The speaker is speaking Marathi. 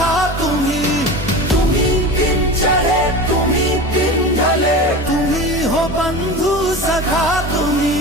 सखा तुम्ही, तुम्ही तीन चढे तुम्ही तीन ढले, तुम्ही हो बंधू सखा तुम्ही.